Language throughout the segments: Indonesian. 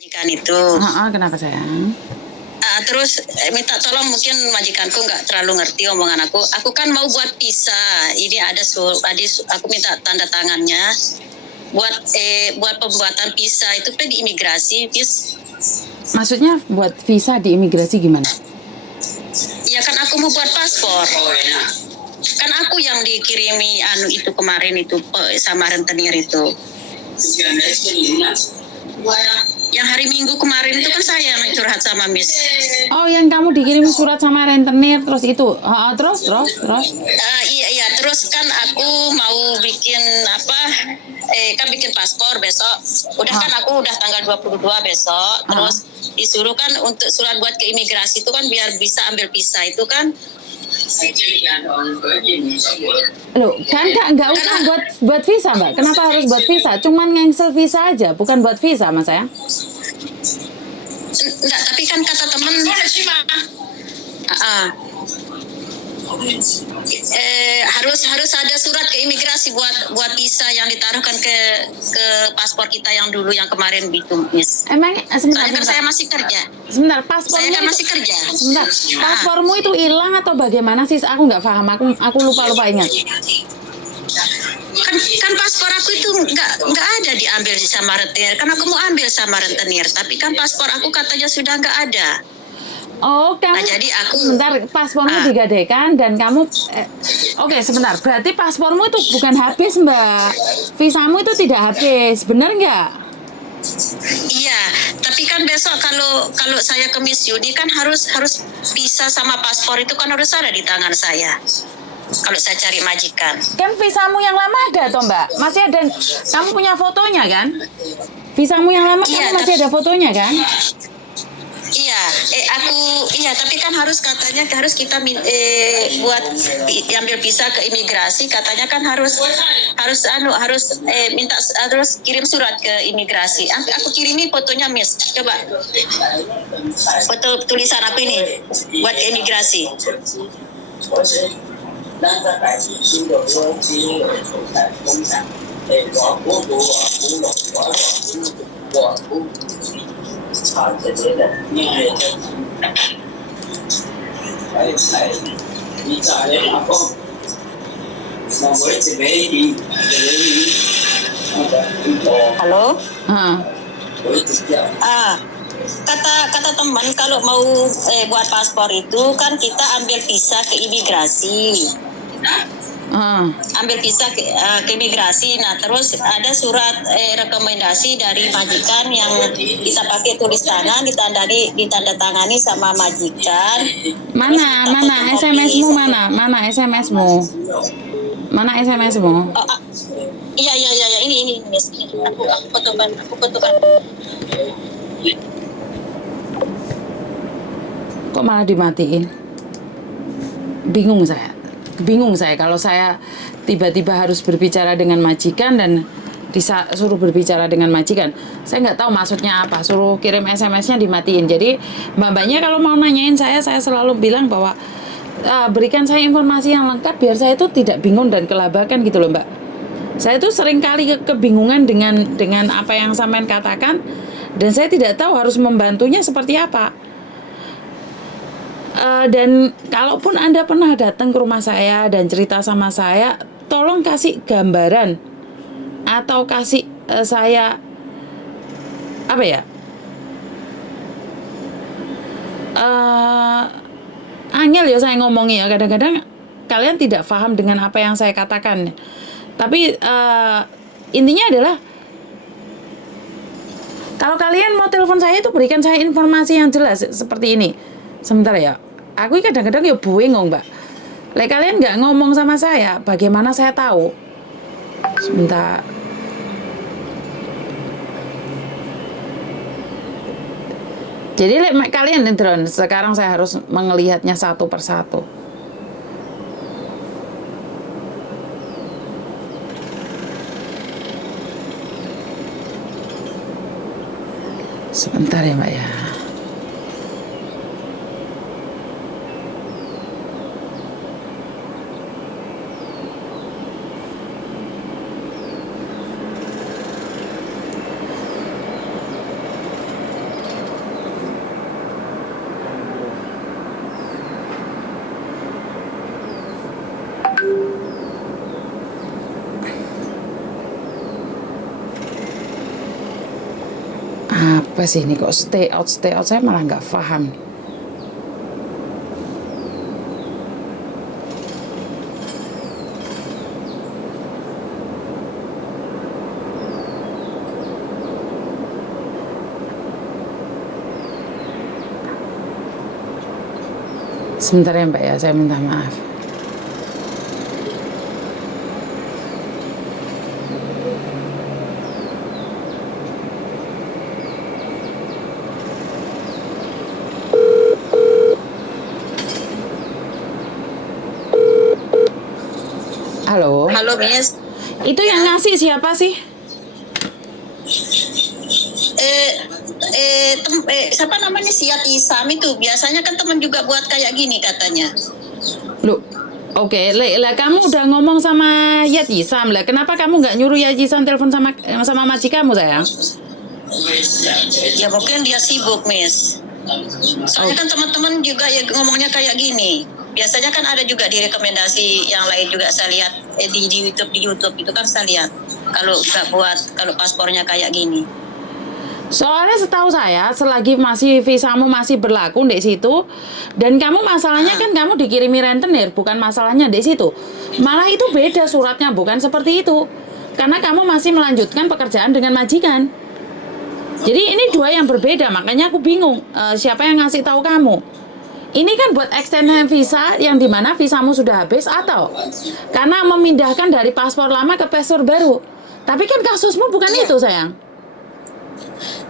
majikan itu. Kenapa sayang? Terus minta tolong, mungkin majikanku nggak terlalu ngerti omongan aku. Aku kan mau buat visa. Ini ada aku minta tanda tangannya buat pembuatan visa itu di imigrasi, Maksudnya buat visa di imigrasi gimana? Ya kan aku mau buat paspor. Kan aku yang dikirimi itu kemarin itu sama rentenir itu. Yang hari Minggu kemarin itu kan saya yang curhat sama Miss. Oh, yang kamu dikirim surat sama rentenir terus itu. Terus. Iya, terus kan aku mau bikin kan bikin paspor besok. Kan aku udah tanggal 22 besok. Terus disuruh kan untuk surat buat ke imigrasi itu kan biar bisa ambil visa itu kan. Loh, kan nggak usah buat visa, Mbak. Kenapa harus buat visa? Cuman ngangsel visa aja, bukan buat visa, Mas sayang. Enggak, tapi kan kata temen harus ada surat ke imigrasi buat visa yang ditaruhkan ke paspor kita yang dulu yang kemarin gitu, Miss. Emang sebentar, kan saya masih kerja. Sebentar, paspormu saya kan masih kerja. Sebentar, paspormu itu hilang atau bagaimana sih? Aku nggak paham. Aku lupa ingat. Kan paspor aku itu nggak ada diambil sama rentenir. Kan aku mau ambil sama rentenir, tapi kan paspor aku katanya sudah nggak ada. Oh, kamu. Jadi aku sebentar, paspormu digadaikan dan kamu Oke, sebentar. Berarti paspormu itu bukan habis, Mbak. Visamu itu tidak habis, benar nggak? Iya, tapi kan besok kalau saya ke Miss Yudi kan harus visa sama paspor itu kan harus ada di tangan saya. Kalau saya cari majikan. Kan visamu yang lama ada toh, Mbak? Masih ada. Kamu punya fotonya kan? Visamu yang lama kamu masih ada fotonya kan? Iya, tapi kan katanya harus kita buat ambil visa ke imigrasi, katanya kan harus kirim surat ke imigrasi. Aku kirimi fotonya, Miss. Coba. Foto tulisan aku ini buat ke imigrasi. Halo? Kata teman kalau mau buat paspor itu kan kita ambil visa ke imigrasi. Ambil visa ke imigrasi. Nah, terus ada surat rekomendasi dari majikan yang kita pakai tulis tangan, ditandatangani sama majikan. Mana SMS-mu mana? Mana SMS-mu? Mana SMS-mu? Iya, ini Miss. Aku fotokan. Kok malah dimatiin? Bingung saya kalau saya tiba-tiba harus berbicara dengan majikan dan disuruh berbicara dengan majikan. Saya nggak tahu maksudnya apa, suruh kirim SMS-nya dimatiin. Jadi mbak-mbaknya kalau mau nanyain saya selalu bilang bahwa berikan saya informasi yang lengkap biar saya itu tidak bingung dan kelabakan gitu loh, Mbak. Saya itu sering kali kebingungan dengan apa yang sampean katakan dan saya tidak tahu harus membantunya seperti apa. Dan kalaupun Anda pernah datang ke rumah saya dan cerita sama saya, tolong kasih gambaran atau kasih saya angel ya saya ngomongnya. Kadang-kadang kalian tidak paham dengan apa yang saya katakan. Tapi intinya adalah kalau kalian mau telepon saya itu berikan saya informasi yang jelas seperti ini. Sebentar ya. Aku kadang-kadang ya bingung, Mbak. Kalian nggak ngomong sama saya, bagaimana saya tahu? Sebentar. Jadi kalian drone, sekarang saya harus melihatnya satu persatu. Sebentar ya, Mbak ya. Apa sih ini kok stay out saya malah nggak paham. Sebentar ya Mbak ya, saya minta maaf. Halo. Halo, Miss. Itu yang ngasih siapa sih? Siapa namanya si Yati Sam itu? Biasanya kan teman juga buat kayak gini katanya. Loh, oke, lah kamu udah ngomong sama Yati Sam lah. Kenapa kamu nggak nyuruh Yati Sam telepon sama majikanmu sayang? Ya mungkin dia sibuk, Miss. Soalnya kan teman-teman juga ya ngomongnya kayak gini. Biasanya kan ada juga di rekomendasi yang lain juga saya lihat di YouTube itu kan saya lihat kalau nggak buat kalau paspornya kayak gini. Soalnya setahu saya selagi masih visamu masih berlaku di situ dan kamu masalahnya kan kamu dikirimi rentenir, bukan masalahnya di situ. Malah itu beda suratnya, bukan seperti itu. Karena kamu masih melanjutkan pekerjaan dengan majikan. Jadi ini dua yang berbeda, makanya aku bingung siapa yang ngasih tahu kamu. Ini kan buat extension visa yang dimana visamu sudah habis atau karena memindahkan dari paspor lama ke paspor baru. Tapi kan kasusmu bukan itu sayang.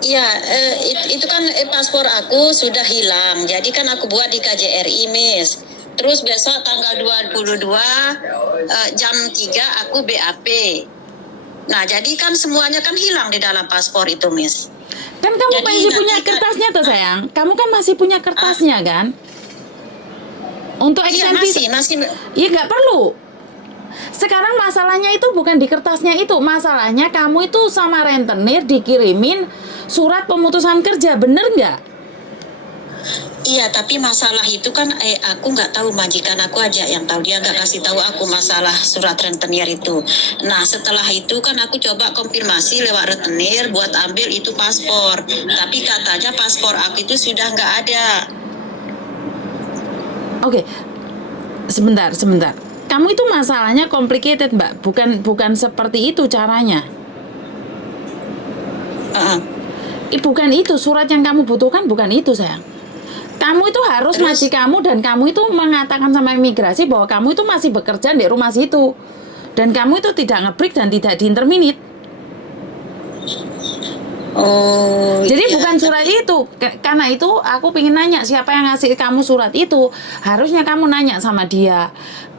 Iya, itu kan paspor aku sudah hilang. Jadi kan aku buat di KJRI, Miss. Terus besok tanggal 22 jam 3 aku BAP. Nah, jadi kan semuanya kan hilang di dalam paspor itu, Miss. Kan kamu Jadi masih punya nanti kertasnya tuh sayang. Kamu kan masih punya kertasnya kan? Untuk Iya, extension masih. iya nggak perlu. Sekarang masalahnya itu bukan di kertasnya itu. Masalahnya kamu itu sama rentenir dikirimin surat pemutusan kerja, bener nggak? Iya, tapi masalah itu kan aku nggak tahu, majikan aku aja yang tahu, dia nggak kasih tahu aku masalah surat rentenir itu. Nah, setelah itu kan aku coba konfirmasi lewat rentenir buat ambil itu paspor, tapi katanya paspor aku itu sudah nggak ada. Oke, sebentar. Kamu itu masalahnya complicated mbak, bukan seperti itu caranya. Bukan itu surat yang kamu butuhkan, bukan itu sayang. Kamu itu harus ngaji kamu dan kamu itu mengatakan sama imigrasi bahwa kamu itu masih bekerja di rumah situ dan kamu itu tidak nge-break dan tidak di-interminate. Oh. Jadi iya, bukan surat itu. Karena itu aku pengen nanya siapa yang ngasih kamu surat itu. Harusnya kamu nanya sama dia.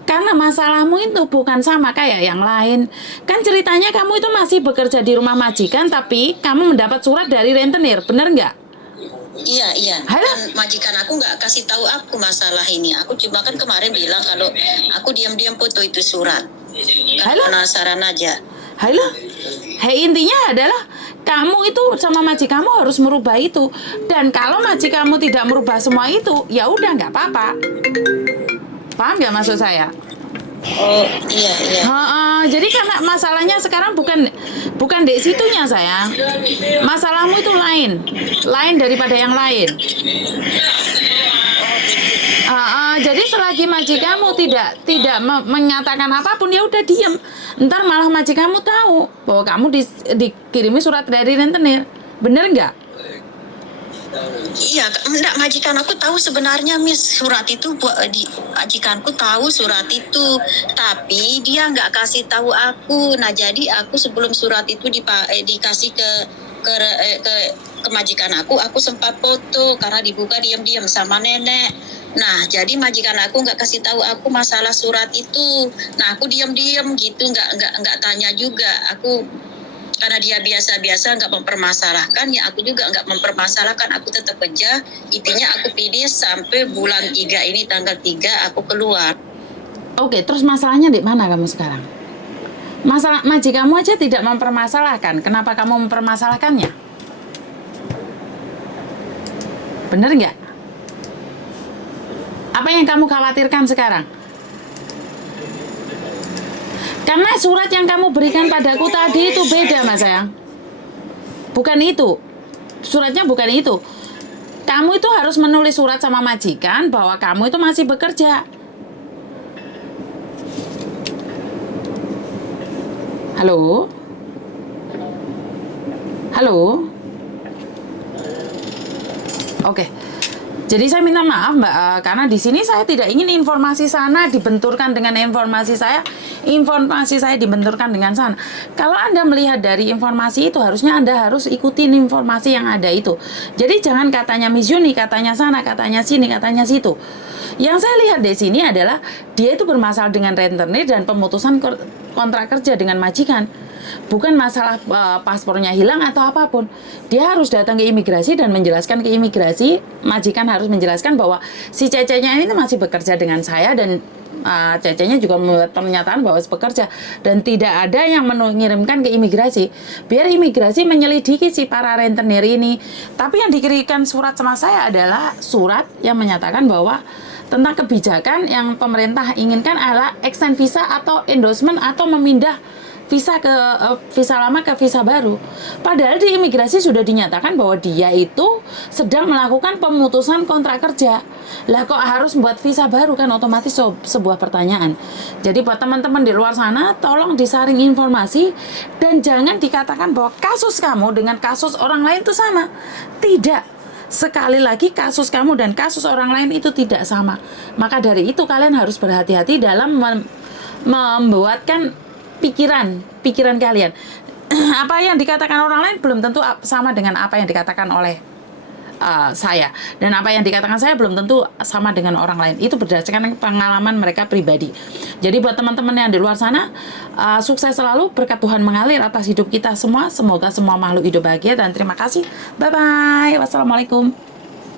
Karena masalahmu itu bukan sama kayak yang lain. Kan ceritanya kamu itu masih bekerja di rumah majikan tapi kamu mendapat surat dari rentenir, bener nggak? Iya. Dan majikan aku nggak kasih tahu aku masalah ini. Aku cuma kan kemarin bilang kalau aku diam-diam foto itu surat. Kan penasaran aja. Halo, intinya adalah kamu itu sama majikanmu harus merubah itu. Dan kalau majikanmu tidak merubah semua itu, ya udah nggak apa-apa. Paham nggak maksud saya? Oh iya. Jadi karena masalahnya sekarang bukan di situnya sayang. Masalahmu itu lain daripada yang lain. Jadi selagi majikanmu tidak menyatakan apapun ya udah diem. Ntar malah majikanmu tahu bahwa kamu dikirimi surat dari rentenir, bener nggak? Iya, enggak, majikan aku tahu sebenarnya, Miss, surat itu majikanku tahu surat itu, tapi dia nggak kasih tahu aku. Nah, jadi aku sebelum surat itu dikasih ke majikan aku sempat foto karena dibuka diam-diam sama nenek. Nah, jadi majikan aku nggak kasih tahu aku masalah surat itu. Nah, aku diam-diam gitu, nggak tanya juga. Aku karena dia biasa-biasa nggak mempermasalahkan, ya aku juga nggak mempermasalahkan, aku tetap kerja. Intinya aku finish sampai bulan 3 ini, tanggal 3 aku keluar. Oke, terus masalahnya di mana kamu sekarang? Masalah majikanmu aja tidak mempermasalahkan, kenapa kamu mempermasalahkannya? Bener nggak? Apa yang kamu khawatirkan sekarang? Karena surat yang kamu berikan padaku tadi itu beda, Mas sayang. Bukan itu. Suratnya bukan itu. Kamu itu harus menulis surat sama majikan bahwa kamu itu masih bekerja. Halo? Halo? Oke. Jadi saya minta maaf Mbak, karena di sini saya tidak ingin informasi sana dibenturkan dengan informasi saya dibenturkan dengan sana. Kalau Anda melihat dari informasi itu, harusnya Anda harus ikutin informasi yang ada itu. Jadi jangan katanya Miss Yuni, katanya sana, katanya sini, katanya situ. Yang saya lihat di sini adalah dia itu bermasalah dengan rentenir dan pemutusan kontrak kerja dengan majikan. Bukan masalah paspornya hilang atau apapun. Dia harus datang ke imigrasi dan menjelaskan ke imigrasi. Majikan harus menjelaskan bahwa si Cecenya ini masih bekerja dengan saya dan Cecenya juga membuat pernyataan bahwa bekerja dan tidak ada yang mengirimkan ke imigrasi. Biar imigrasi menyelidiki si para rentenir ini. Tapi yang dikirimkan surat sama saya adalah surat yang menyatakan bahwa tentang kebijakan yang pemerintah inginkan adalah extend visa atau endorsement atau memindah visa ke visa lama ke visa baru. Padahal di imigrasi sudah dinyatakan bahwa dia itu sedang melakukan pemutusan kontrak kerja. Lah kok harus buat visa baru, kan otomatis sebuah pertanyaan. Jadi buat teman-teman di luar sana, tolong disaring informasi dan jangan dikatakan bahwa kasus kamu dengan kasus orang lain itu sama. Tidak. Sekali lagi kasus kamu dan kasus orang lain itu tidak sama. Maka dari itu kalian harus berhati-hati dalam membuatkan pikiran kalian. Apa yang dikatakan orang lain belum tentu sama dengan apa yang dikatakan oleh saya, dan apa yang dikatakan saya belum tentu sama dengan orang lain. Itu berdasarkan pengalaman mereka pribadi. Jadi buat teman-teman yang di luar sana, sukses selalu, berkat Tuhan mengalir atas hidup kita semua. Semoga semua makhluk hidup bahagia dan terima kasih. Bye bye. Wassalamualaikum.